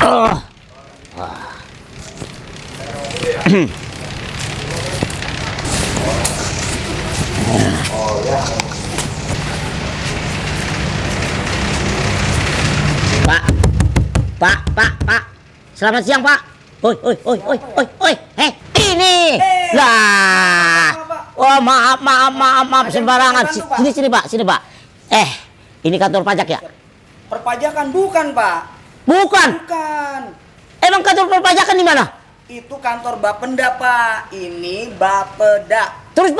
Ah. Pak, Pak. Selamat siang, Pak. Oi. Ini. Lah. Oh, maaf sembarangan. Sini, Pak. Ini kantor pajak ya? Perpajakan bukan, Pak. Bukan. Bukan. Emang kantor perpajakan di mana? Itu kantor Bapenda, Pak. Ini Bapeda. Terus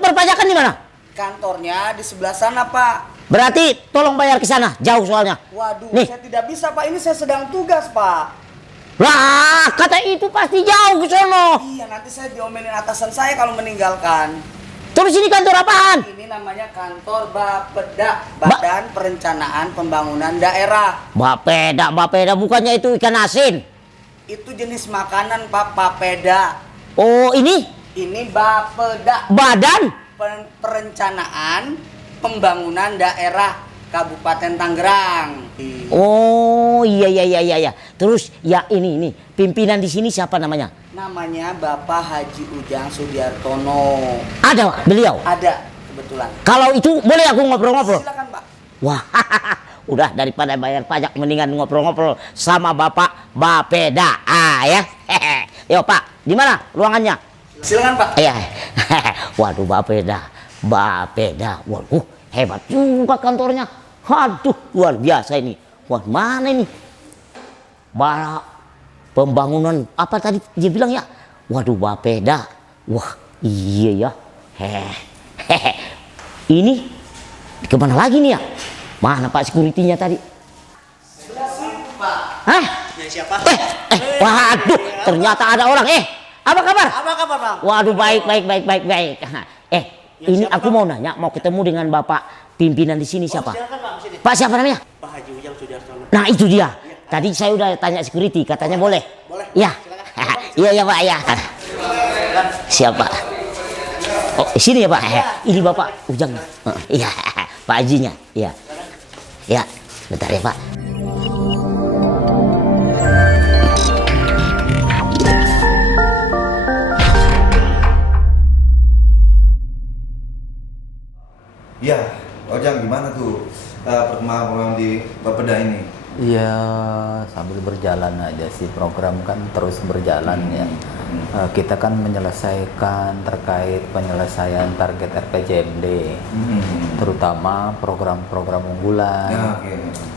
perpajakan di mana? Kantornya di sebelah sana, Pak. Berarti tolong bayar ke sana, jauh soalnya. Waduh, Nih. saya tidak bisa, Pak. Ini saya sedang tugas, Pak. Lah, kata itu pasti jauh ke sono. Iya, nanti saya diomelin atasan saya kalau meninggalkan. Terus ini kantor apaan? Ini namanya kantor Bapeda, Badan Perencanaan Pembangunan Daerah. Bapeda, bukannya itu ikan asin? Itu jenis makanan, Pak, Bapeda. Oh, ini Ini Bapeda, badan? Perencanaan Pembangunan Daerah Kabupaten Tangerang. Oh, iya. Terus ya ini pimpinan di sini siapa namanya? Namanya Bapak Haji Ujang Sudiartono. Ada beliau? Ada, kebetulan. Kalau itu boleh aku ngobrol-ngobrol? Silakan, Pak. Wah, udah daripada bayar pajak mendingan ngobrol-ngobrol sama Bapak Bapeda. Ya. Yo, Pak, di mana ruangannya? Silakan, Pak. Iya. Waduh, Bapeda. Waduh, hebat juga kantornya. Aduh, luar biasa ini. Wah, mana ini? Pembangunan apa tadi dia bilang ya? Waduh, Bapeda. Wah, iya ya. Ini kemana lagi nih ya? Mana Pak security-nya tadi? Sebelah situ, Pak. Hah? Ya, siapa? Waduh, ternyata ada orang. Apa kabar? Apa kabar, Bang? Waduh, baik. Ini siapa, aku mau nanya, mau ketemu dengan Bapak pimpinan di sini siapa? Silakan, Pak, sini. Pak siapa namanya? Pak Haji Ujang Sudiartono. Nah, itu dia. Tadi saya udah tanya security, katanya boleh. Boleh. Ya. Iya, Pak, ya. Siapa? Oh, sini ya, Pak. Ini Bapak Ujang. Iya, Pak Hajinya. Iya. Ya, bentar ya, Pak. Ya, Ojang gimana tuh perkembangan di Bapeda ini? Iya, sambil berjalan aja sih, program kan terus berjalan ya. Kita kan menyelesaikan terkait penyelesaian target RPJMD, terutama program-program unggulan. Ya, oke.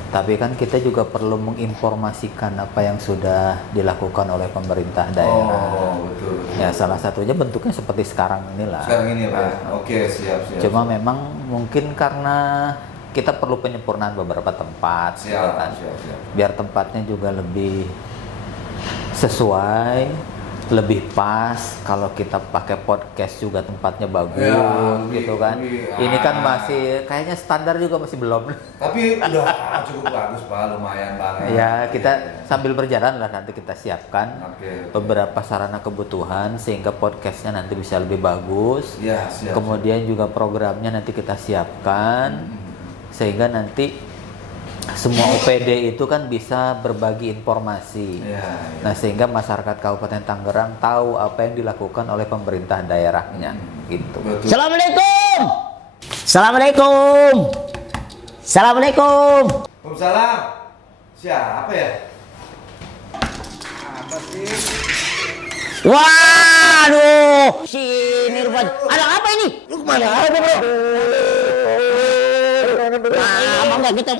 Tapi kan kita juga perlu menginformasikan apa yang sudah dilakukan oleh pemerintah daerah. Oh, betul. Ya, salah satunya bentuknya seperti sekarang inilah. Sekarang ini ya, Pak. Oke, siap. Cuma memang mungkin karena kita perlu penyempurnaan beberapa tempat, gitu kan. Siap. Biar tempatnya juga lebih sesuai, lebih pas. Kalau kita pakai podcast juga tempatnya bagus, Ya, gitu kan. Ini kan masih kayaknya standar juga masih belum. Tapi udah cukup bagus, Pak. Lumayan banget. Ya, kita sambil berjalan lah, nanti kita siapkan Oke. beberapa sarana kebutuhan sehingga podcastnya nanti bisa lebih bagus. Ya, siap. Kemudian juga programnya nanti kita siapkan sehingga nanti semua OPD itu kan bisa berbagi informasi. Ya. Nah, sehingga masyarakat Kabupaten Tangerang tahu apa yang dilakukan oleh pemerintah daerahnya, gitu. Betul. Assalamualaikum. Waalaikumsalam. Siapa ya? Apa sih? Waduh, sini rupanya. Ada apa ini? Lu kemana? Aduh, bro. Enggak kita.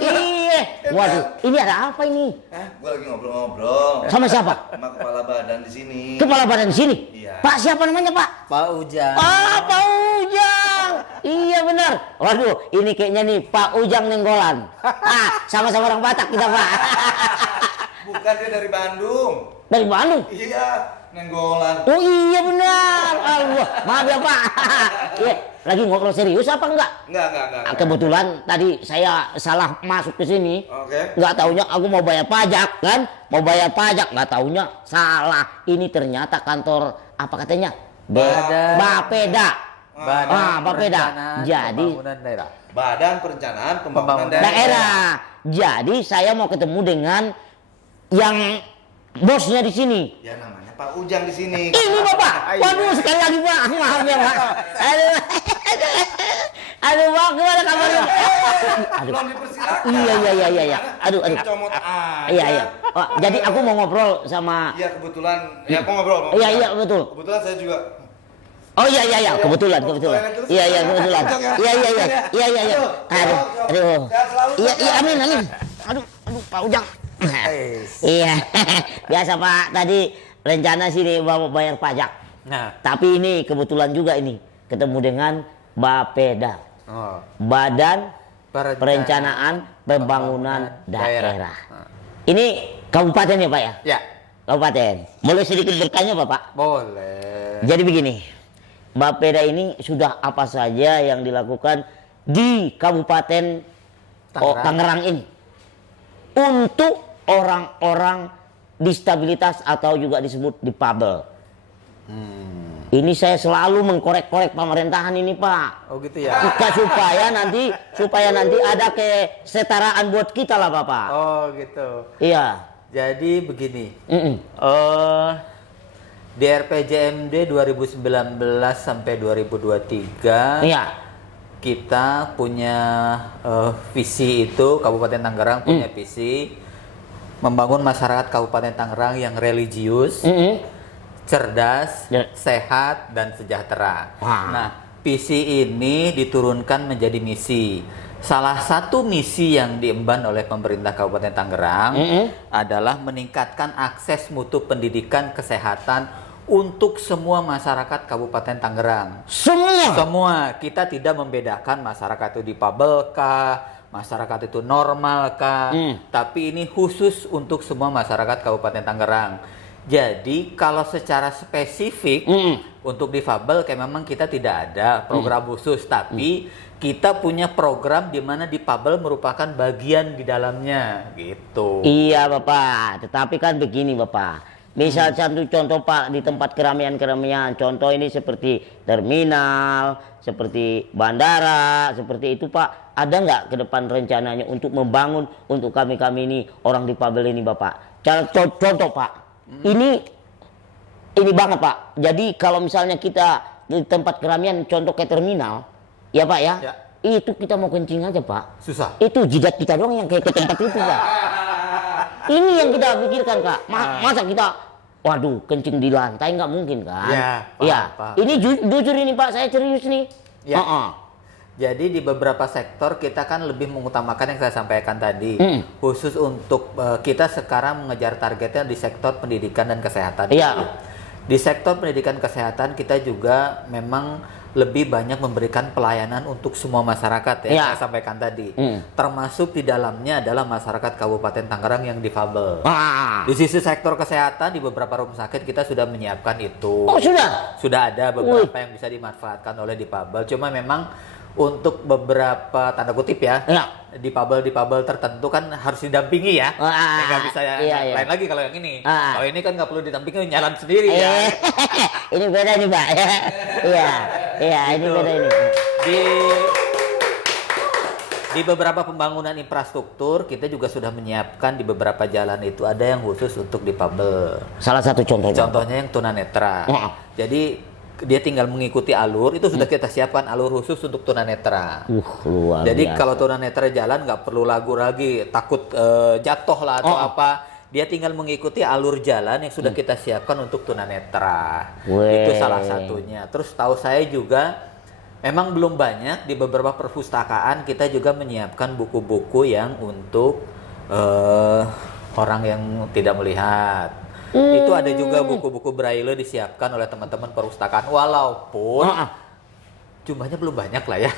Iya. Waduh, ini ada apa ini? Gua lagi ngobrol-ngobrol Sama siapa? sama kepala badan di sini. Kepala badan sini. Iya. Pak siapa namanya, Pak? Pak Ujang. Pak Ujang. Iya benar. Waduh, ini kayaknya nih Pak Ujang Nenggolan. Sama-sama orang Batak kita, Pak. Bukan, dia dari Bandung. Dari Bandung. Iya, Nenggolan. Oh iya benar. Allah, maaf ya Pak. Iya, lagi ngobrol serius apa enggak? Enggak. Kebetulan tadi saya salah masuk ke sini. Oke. Nggak taunya aku mau bayar pajak kan? Mau bayar pajak, nggak taunya salah. Ini ternyata kantor apa katanya? Bapeda. Badan Bapeda. Perencanaan Jadi Pembangunan Daerah. Badan Perencanaan Pembangunan Daerah. daerah. Jadi saya mau ketemu dengan yang bosnya di sini. Ya namanya Pak Ujang di sini. Ini Bapak. Waduh, sekali lagi Pak. Maaf ya Pak. Aduh. Aduh Pak, gimana kabarnya? Aduh. Belum dipersilakan. Iya. Aduh. Comot aja. Iya. Oh, jadi aku mau ngobrol sama. Iya kebetulan. Ya aku ngobrol. Iya, betul. Kebetulan saya juga. Oh iya, kebetulan. Iya, kebetulan. Iya. Aduh. Iya, amin. Aduh, Pak Ujang. Iya. Biasa Pak, tadi rencana sini mau bayar pajak. Nah, Tapi ini kebetulan juga ini ketemu dengan Bapeda. oh, Badan Perencanaan Pembangunan Daerah. Ini kabupaten ya Pak ya? Ya, Kabupaten. Boleh sedikit bertanya Bapak? boleh. Jadi begini, Bapeda ini sudah apa saja yang dilakukan di Kabupaten Tangerang ini untuk orang-orang disabilitas atau juga disebut difabel. Ini saya selalu mengkorek-korek pemerintahan ini Pak. Oh gitu ya. supaya nanti ada kesetaraan buat kita lah Bapak. Oh gitu. Iya. Jadi begini. Mm-mm. Di RPJMD 2019 sampai 2023 Iya. kita punya visi itu, Kabupaten Tangerang punya visi membangun masyarakat Kabupaten Tangerang yang religius, Mm-mm. cerdas, Ya. sehat, dan sejahtera. Wah. Nah, visi ini diturunkan menjadi misi. Salah satu misi yang diemban oleh pemerintah Kabupaten Tangerang adalah meningkatkan akses mutu pendidikan kesehatan untuk semua masyarakat Kabupaten Tangerang. Semua, kita tidak membedakan masyarakat itu difabel kah, masyarakat itu normal kah, tapi ini khusus untuk semua masyarakat Kabupaten Tangerang. Jadi kalau secara spesifik untuk difabel kayak memang kita tidak ada program khusus, tapi kita punya program di mana difabel merupakan bagian di dalamnya gitu. Iya Bapak, tetapi kan begini Bapak. Misal satu contoh Pak di tempat keramaian-keramaian, contoh ini seperti terminal, seperti bandara, seperti itu Pak. Ada nggak ke depan rencananya untuk membangun untuk kami-kami ini orang difabel ini Bapak? Contoh Pak, ini banget Pak. Jadi kalau misalnya kita di tempat keramaian, contoh kayak terminal, ya Pak ya, Ya. itu kita mau kencing aja Pak. Susah. Itu jidat kita doang yang kayak ke tempat itu Pak. Ini yang kita pikirkan Kak. Masa kita, waduh, kencing di lantai nggak mungkin kan? Ya, paham, Iya. paham. Ini jujur ini Pak, saya serius nih. Ya. Heeh. Jadi di beberapa sektor kita kan lebih mengutamakan yang saya sampaikan tadi. Khusus untuk kita sekarang mengejar targetnya di sektor pendidikan dan kesehatan. Iya. Di sektor pendidikan kesehatan kita juga memang lebih banyak memberikan pelayanan untuk semua masyarakat ya, Iya. saya sampaikan tadi. Termasuk di dalamnya adalah masyarakat Kabupaten Tangerang yang difabel. Ah. Di sisi sektor kesehatan di beberapa rumah sakit kita sudah menyiapkan itu. Oh sudah? Sudah ada beberapa yang bisa dimanfaatkan oleh difabel. Cuma memang untuk beberapa tanda kutip ya, Ya. difabel tertentu kan harus didampingi ya. Nggak bisa ya, iya. lain lagi kalau yang ini. Ah. Kalau ini kan nggak perlu didampingi, jalan sendiri ya. Ini beda nih Pak. Iya. Iya, ini Gitu. beda ini. Di beberapa pembangunan infrastruktur kita juga sudah menyiapkan di beberapa jalan itu ada yang khusus untuk difabel. Salah satu contohnya. Contohnya yang tunanetra. Ya. Jadi dia tinggal mengikuti alur, itu sudah kita siapkan alur khusus untuk tunanetra. Luar Jadi biasa. kalau tunanetra jalan nggak perlu lagu lagi, takut jatuh lah atau apa. Dia tinggal mengikuti alur jalan yang sudah kita siapkan untuk tunanetra. Weh. Itu salah satunya. Terus tahu saya juga memang belum banyak di beberapa perpustakaan kita juga menyiapkan buku-buku yang untuk orang yang tidak melihat. Itu ada juga buku-buku braille disiapkan oleh teman-teman perpustakaan walaupun jumlahnya belum banyak lah ya.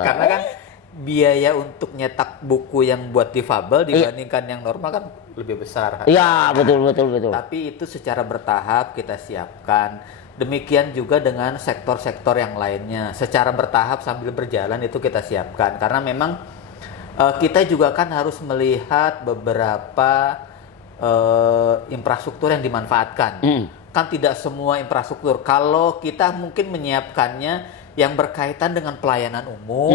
Karena kan biaya untuk nyetak buku yang buat difabel dibandingkan yang normal kan lebih besar. Iya, betul. Tapi itu secara bertahap kita siapkan. Demikian juga dengan sektor-sektor yang lainnya. Secara bertahap sambil berjalan itu kita siapkan. Karena memang kita juga kan harus melihat beberapa infrastruktur yang dimanfaatkan. Kan tidak semua infrastruktur. Kalau kita mungkin menyiapkannya yang berkaitan dengan pelayanan umum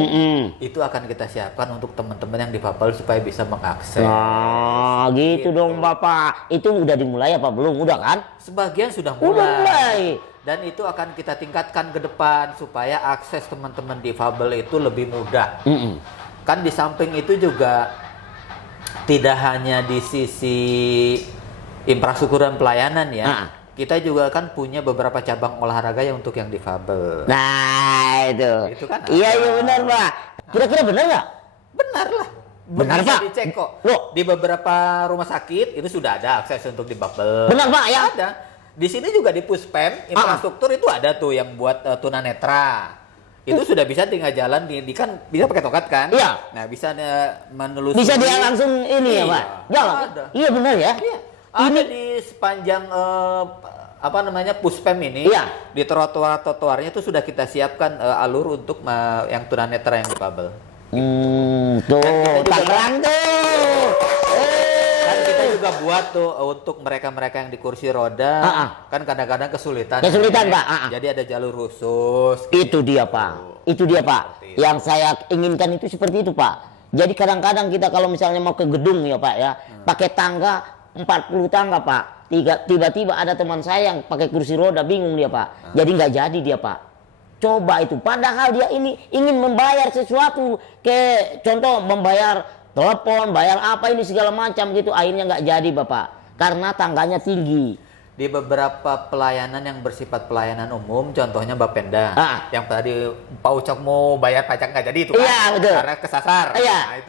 itu akan kita siapkan untuk teman-teman yang difabel supaya bisa mengakses. Nah, gitu dong Bapak. Itu udah dimulai apa belum? Udah kan? Sebagian sudah Udah mulai. Dan itu akan kita tingkatkan ke depan supaya akses teman-teman difabel itu lebih mudah. Kan di samping itu juga tidak hanya di sisi infrastruktur dan pelayanan ya. Kita juga kan punya beberapa cabang olahraga yang untuk yang difabel. Nah, itu. Itu kan Iya, ada. iya benar, Pak. Kira-kira benar nggak? Benar lah. Benar, Bisa Pak. dicek kok. Loh. Di beberapa rumah sakit itu sudah ada akses untuk difabel. Benar, Pak, ya? Ada. Di sini juga di Puspem infrastruktur itu ada tuh yang buat tunanetra. Itu sudah bisa tinggal jalan di kan bisa pakai tokat kan? Iya. Nah, bisa menelusuri. Bisa dia langsung ini ya, Iya, Pak? Jalan. ada. Iya benar ya? Iya. Ada di sepanjang apa namanya Puspem ini. Iya. Di trotoar-trotoarnya itu sudah kita siapkan alur untuk yang tunanetra yang difabel. Tuh, Dan kita juga- Tangerang tuh. Kan kita juga buat tuh untuk mereka-mereka yang di kursi roda, kan kadang-kadang kesulitan. Kesulitan, Pak. Jadi ada jalur khusus. Itu dia, Pak. Itu dia, Pak. Yang saya inginkan itu seperti itu, Pak. Jadi kadang-kadang kita kalau misalnya mau ke gedung ya, Pak ya, pakai tangga 40 tangga, Pak. Tiba-tiba ada teman saya yang pakai kursi roda, bingung dia, Pak. Jadi nggak jadi dia, Pak. Coba itu. Padahal dia ini ingin membayar sesuatu, ke contoh membayar telepon, bayar apa ini segala macam gitu. Akhirnya nggak jadi, Bapak. Karena tangganya tinggi. Di beberapa pelayanan yang bersifat pelayanan umum, contohnya Bapenda, yang tadi Pak Ucok mau bayar pajak nggak jadi itu kan? Iya, betul. Karena kesasar. Iya. Nah,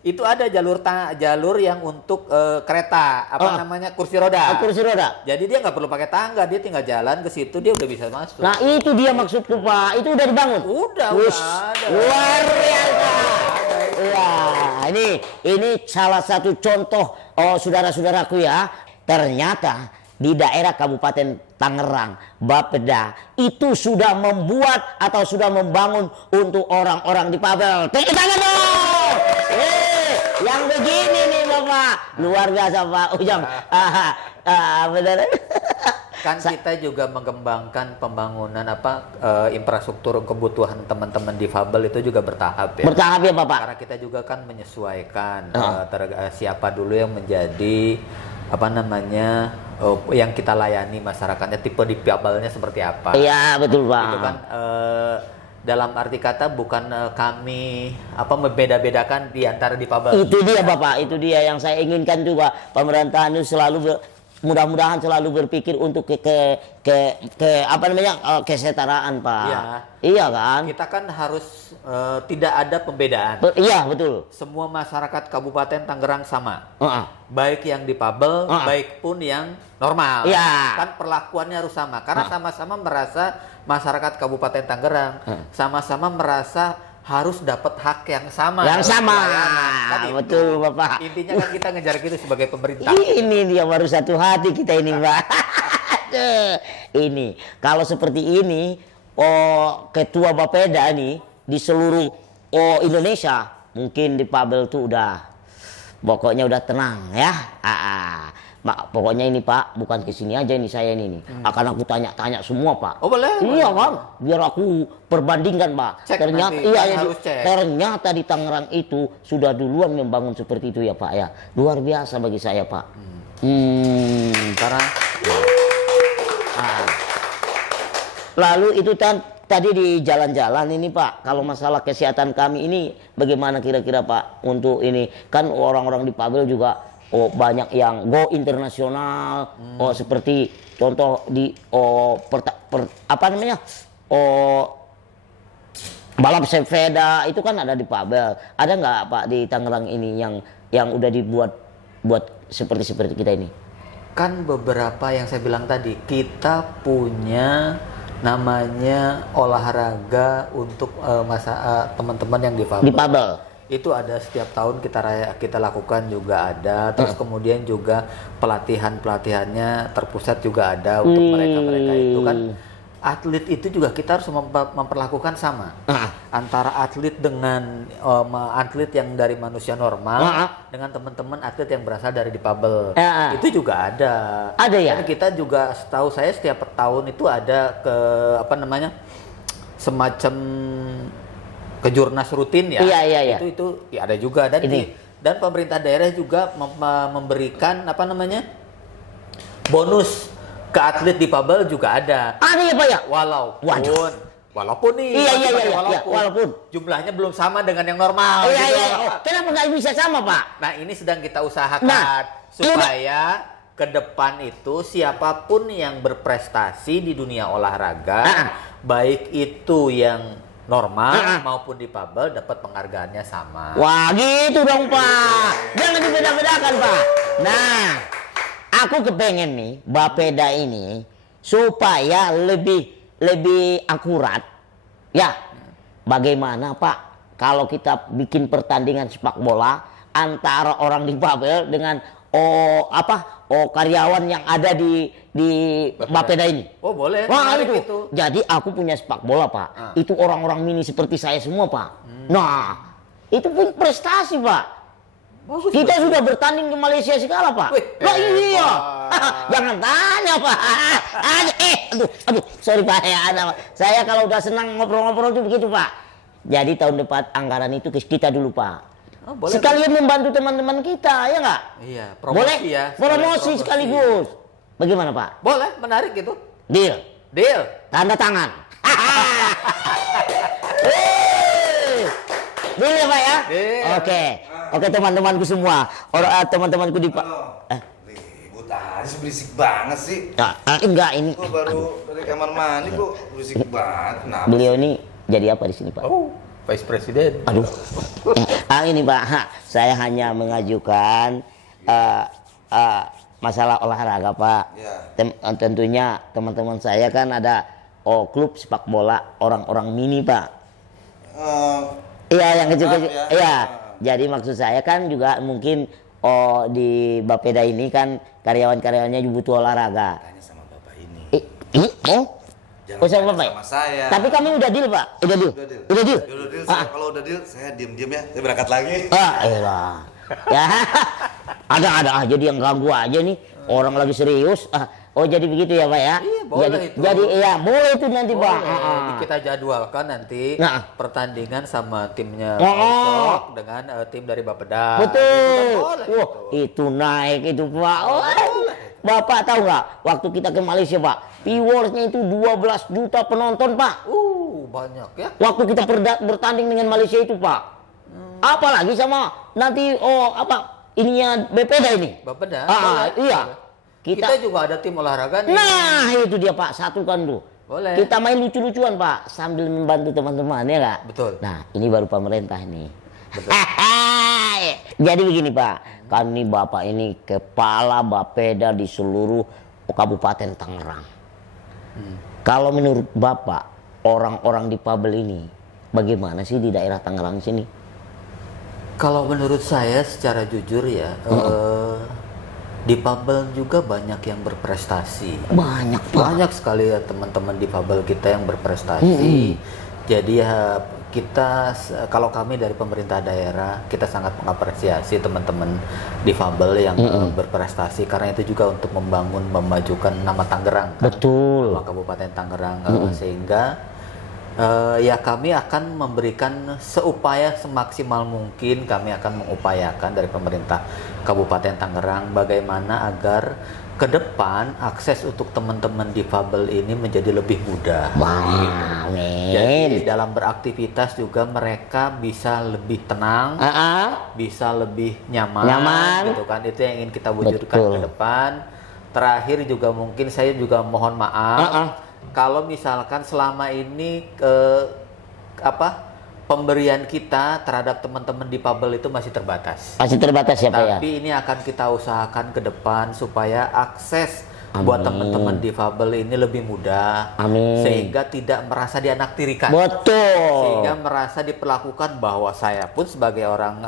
itu ada jalur yang untuk kereta, namanya kursi roda. Kursi roda. Jadi dia nggak perlu pakai tangga, dia tinggal jalan ke situ dia udah bisa masuk. Nah itu dia maksudku, Pak. Itu udah dibangun. Udah Wush, ada. luar biasa. Iya, ini salah satu contoh, saudara-saudaraku ya. Ternyata di daerah Kabupaten Tangerang, Bapeda itu sudah membuat atau sudah membangun untuk orang-orang difabel. Tepuk tangan dong. Yang begini nih Bapak, luar biasa Pak Ujang. Benar. Kan kita juga mengembangkan pembangunan infrastruktur kebutuhan teman-teman difabel itu juga bertahap ya. Bertahap ya Bapak. Karena kita juga kan menyesuaikan siapa dulu yang menjadi yang kita layani masyarakatnya, tipe difabelnya seperti apa. Iya betul Pak. Itu kan dalam arti kata bukan kami membeda-bedadakan di antara difabel. Itu dia Bapak, itu dia yang saya inginkan juga. Pemerintahan itu selalu mudah-mudahan selalu berpikir untuk kesetaraan Pak. Iya. Iya kan? Kita kan harus tidak ada pembedaan. Iya betul. Semua masyarakat Kabupaten Tangerang sama. Baik yang difabel, baik pun yang normal. Iya. Kan perlakuannya harus sama. Karena sama-sama merasa masyarakat Kabupaten Tangerang sama-sama merasa harus dapat hak yang sama. Yang sama. Kan itu. Betul Bapak. Intinya kan kita ngejar gitu sebagai pemerintah. Ini dia baru satu hati kita ini Pak. Ini kalau seperti ini, ketua Bapeda nih di seluruh Indonesia mungkin di Pabel tuh pokoknya udah tenang ya. Pokoknya ini Pak, bukan kesini aja ini saya ini akan aku tanya-tanya semua Pak. Oh boleh? Iya kan, biar aku perbandingkan Pak. Cek Ternyata nanti, harus cek. ternyata di Tangerang itu sudah duluan membangun seperti itu ya Pak ya. Luar biasa bagi saya Pak. Karena Lalu itu tadi di jalan-jalan ini Pak, kalau masalah kesehatan kami ini bagaimana kira-kira Pak untuk ini? Kan orang-orang di Pabel juga banyak yang go internasional, seperti contoh di balap sepeda itu kan ada di Pabel. Ada nggak Pak di Tangerang ini yang udah dibuat seperti kita ini? kan beberapa yang saya bilang tadi, kita punya namanya olahraga untuk teman-teman yang difabel. Itu ada setiap tahun kita lakukan juga ada. Terus kemudian juga pelatihannya terpusat juga ada untuk mereka itu kan. Atlet itu juga kita harus memperlakukan sama antara atlet dengan atlet yang dari manusia normal dengan teman-teman atlet yang berasal dari difabel. Itu juga ada. Ada ya. Dan kita juga, setahu saya setiap tahun itu ada semacam kejurnas rutin ya. Iya. Itu ya ada juga dan pemerintah daerah juga memberikan apa namanya? Bonus ke atlet difabel juga ada. Ada ya Pak ya? Walaupun nih, walaupun jumlahnya belum sama dengan yang normal. Iya. gitu. Oh, kenapa nggak bisa sama Pak? Nah ini sedang kita usahakan supaya ke depan itu siapapun yang berprestasi di dunia olahraga, baik itu yang normal maupun difabel dapat penghargaannya sama. Wah gitu dong Pak. Jangan dibeda-bedakan Pak. Nah, aku kepengen nih Bapeda ini supaya lebih akurat. Ya, bagaimana Pak kalau kita bikin pertandingan sepak bola antara orang difabel dengan karyawan yang ada di Bapeda ini. Oh boleh. Wah itu. Jadi aku punya sepak bola Pak. Itu orang-orang mini seperti saya semua Pak. Nah, itu pun prestasi Pak. Kita sudah bertanding ke Malaysia segala Pak. Lah iya. Jangan tanya Pak. Aduh, sorry Pak ya. Saya kalau udah senang ngobrol-ngobrol itu begitu Pak. Jadi tahun depan anggaran itu kita dulu Pak. Boleh, sekalian membantu teman-teman kita, ya nggak? Iya, promosi boleh? Ya. Promosi sekaligus. Bagaimana Pak? Boleh, menarik gitu. Deal. Tanda tangan. Deal ya Pak ya? Oke teman-temanku semua. Teman-temanku di Pak. Ribut aja berisik banget sih. Enggak ini. Gua baru dari kamar mandi kok berisik banget. Kenapa? Beliau ini jadi apa di sini Pak? Vice President. Aduh. Ini Pak, saya hanya mengajukan masalah olahraga Pak. Ya. Tentunya teman-teman saya kan ada klub sepak bola orang-orang mini Pak. Iya yang kecil-kecil. Ya. Iya. Jadi maksud saya kan juga mungkin di Bapeda ini kan karyawan-karyawannya butuh olahraga. Tanya sama bapak ini. Oh sama Bapak? Sama saya. Tapi kami udah deal Pak. Udah deal. Kalau udah deal, saya diem-diem ya. Saya berangkat lagi. Elah. Ya. Ada aja dia yang ganggu aja nih. Orang lagi serius. Jadi begitu ya Pak ya? Iya, boleh itu. Jadi ya boleh itu nanti Pak. Kita jadwalkan nanti pertandingan sama timnya dengan tim dari Bapeda. Betul. Gitu itu naik itu Pak. Bapak tahu nggak? Waktu kita ke Malaysia Pak, viewersnya itu 12 juta penonton Pak. Banyak ya. Waktu kita bertanding dengan Malaysia itu Pak. Apalagi sama nanti ininya Bapeda ini. Bapeda. Iya. Kita juga ada tim olahraga nih. Nah itu dia Pak, satukan tuh. Boleh. Kita main lucu-lucuan Pak, sambil membantu teman-teman ya nggak? Betul. Nah ini baru pemerintah nih. Betul. Jadi begini Pak, kan ini Bapak ini kepala Bapeda di seluruh Kabupaten Tangerang. Kalau menurut Bapak, orang-orang difabel ini bagaimana sih di daerah Tangerang sini? Kalau menurut saya secara jujur ya, difabel juga banyak yang berprestasi. Banyak sekali ya teman-teman difabel kita yang berprestasi. Jadi ya kita, kalau kami dari pemerintah daerah, kita sangat mengapresiasi teman-teman difabel yang berprestasi, karena itu juga untuk memajukan nama Tangerang, kan? Betul. Nama Kabupaten Tangerang, sehingga ya kami akan memberikan seupaya semaksimal mungkin, kami akan mengupayakan dari pemerintah Kabupaten Tangerang bagaimana agar ke depan akses untuk teman-teman difabel ini menjadi lebih mudah. Jadi dalam beraktivitas juga mereka bisa lebih tenang, bisa lebih nyaman, gitu kan? Itu yang ingin kita wujudkan ke depan. Terakhir juga mungkin saya juga mohon maaf kalau misalkan selama ini pemberian kita terhadap teman-teman difabel itu masih terbatas. Masih terbatas ya Pak ya? Tapi ini akan kita usahakan ke depan supaya akses buat teman-teman difabel ini lebih mudah. Sehingga tidak merasa dianaktirikan. Betul. Sehingga merasa diperlakukan bahwa saya pun sebagai orang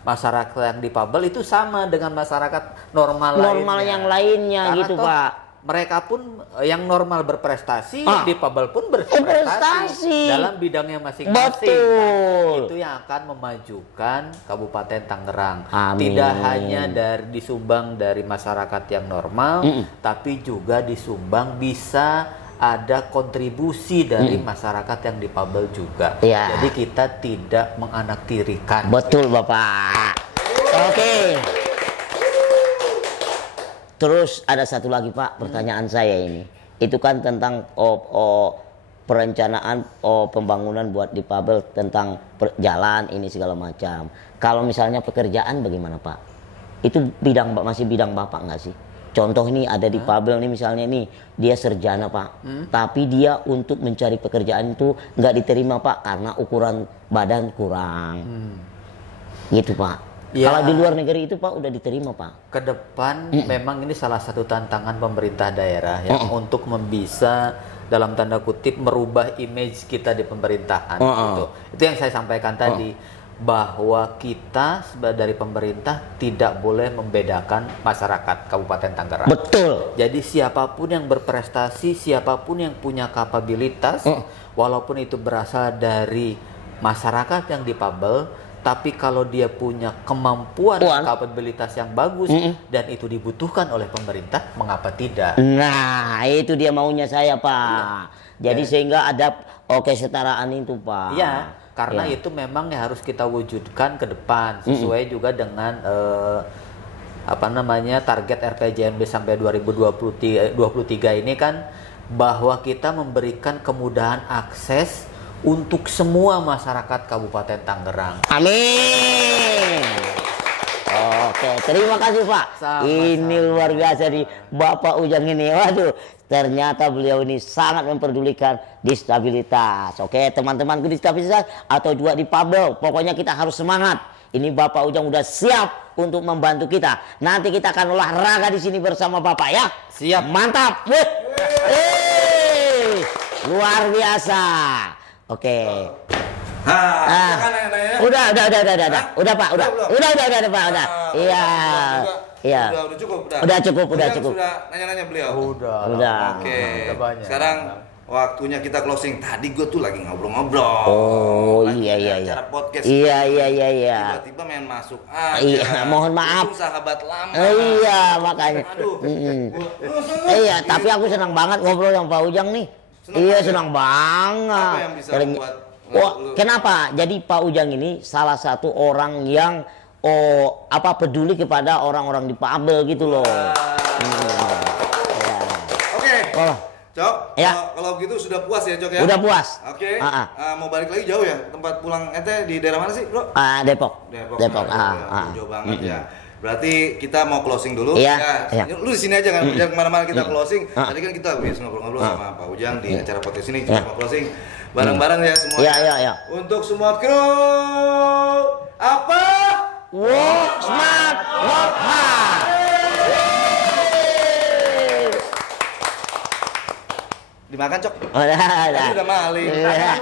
masyarakat yang difabel itu sama dengan masyarakat normal yang lainnya. Karena gitu Pak. Mereka pun yang normal berprestasi, difabel pun berprestasi dalam bidangnya masing-masing. Betul. Itu yang akan memajukan Kabupaten Tangerang. Amin. Tidak hanya disumbang dari masyarakat yang normal, tapi juga disumbang bisa ada kontribusi dari masyarakat yang difabel juga. Iya. Jadi kita tidak menganaktirikan. Betul Bapak. Oke. Terus ada satu lagi Pak, pertanyaan saya ini. Itu kan tentang perencanaan pembangunan buat difabel, tentang jalan ini segala macam. Kalau misalnya pekerjaan bagaimana Pak? Itu bidang masih bidang Bapak nggak sih? Contoh ini ada difabel nih misalnya nih, dia sarjana Pak, tapi dia untuk mencari pekerjaan itu nggak diterima Pak karena ukuran badan kurang, gitu Pak. Ya. Kalau di luar negeri itu Pak udah diterima Pak. Ke depan memang ini salah satu tantangan pemerintah daerah ya untuk bisa dalam tanda kutip merubah image kita di pemerintahan gitu. Itu yang saya sampaikan tadi, bahwa kita dari pemerintah tidak boleh membedakan masyarakat Kabupaten Tangerang. Betul. Jadi siapapun yang berprestasi, siapapun yang punya kapabilitas, walaupun itu berasal dari masyarakat yang difabel, tapi kalau dia punya kemampuan kapabilitas yang bagus dan itu dibutuhkan oleh pemerintah, mengapa tidak? Nah, itu dia maunya saya Pak. Jadi sehingga ada kesetaraan itu Pak. Iya. Karena itu memang yang harus kita wujudkan ke depan sesuai juga dengan target RPJMD sampai 2023 ini kan, bahwa kita memberikan kemudahan akses untuk semua masyarakat Kabupaten Tangerang. Amin. Oke, terima kasih Pak. Sama-sama. Ini luar biasa nih Bapak Ujang ini. Waduh, ternyata beliau ini sangat memperdulikan disabilitas. Oke, teman-temanku disabilitas atau juga difabel, pokoknya kita harus semangat. Ini Bapak Ujang udah siap untuk membantu kita. Nanti kita akan olahraga di sini bersama Bapak ya. Siap. Mantap. Luar biasa. Oke. Udah Pak, udah Pak, udah. Iya. Iya. Udah cukup, Udah cukup. Sudah nanya-nanya beliau. Udah. Oke. Udah banyak. Sekarang waktunya kita closing. Tadi gue tuh lagi ngobrol-ngobrol. Oh, Lagi iya. acara podcast. Iya. Tiba-tiba main masuk aja. Iya, mohon maaf. Untung sahabat lama. Iya, makanya. Aduh. Iya, tapi aku senang banget ngobrol sama Pak Ujang nih. Senang banget. Apa yang bisa membuat kenapa? Jadi Pak Ujang ini salah satu orang yang peduli kepada orang-orang difabel gitu loh. Oke. Cok, Ya. kalau gitu sudah puas ya Cok ya? Udah puas. Oke. Mau balik lagi jauh ya? Tempat pulang ente di daerah mana sih, Bro? Depok. Depok. Jauh banget ya. Berarti kita mau closing dulu. Iya. Lu di sini aja kan, jangan kemana-mana kita closing. Tadi kan kita habis ngobrol-ngobrol sama Pak Ujang di acara podcast ini. Kita mau closing bareng-bareng ya semua. Iya. Untuk semua kru apa? Work smart, work hard. Dimakan Cok. Udah. Tadi udah maling. Iya.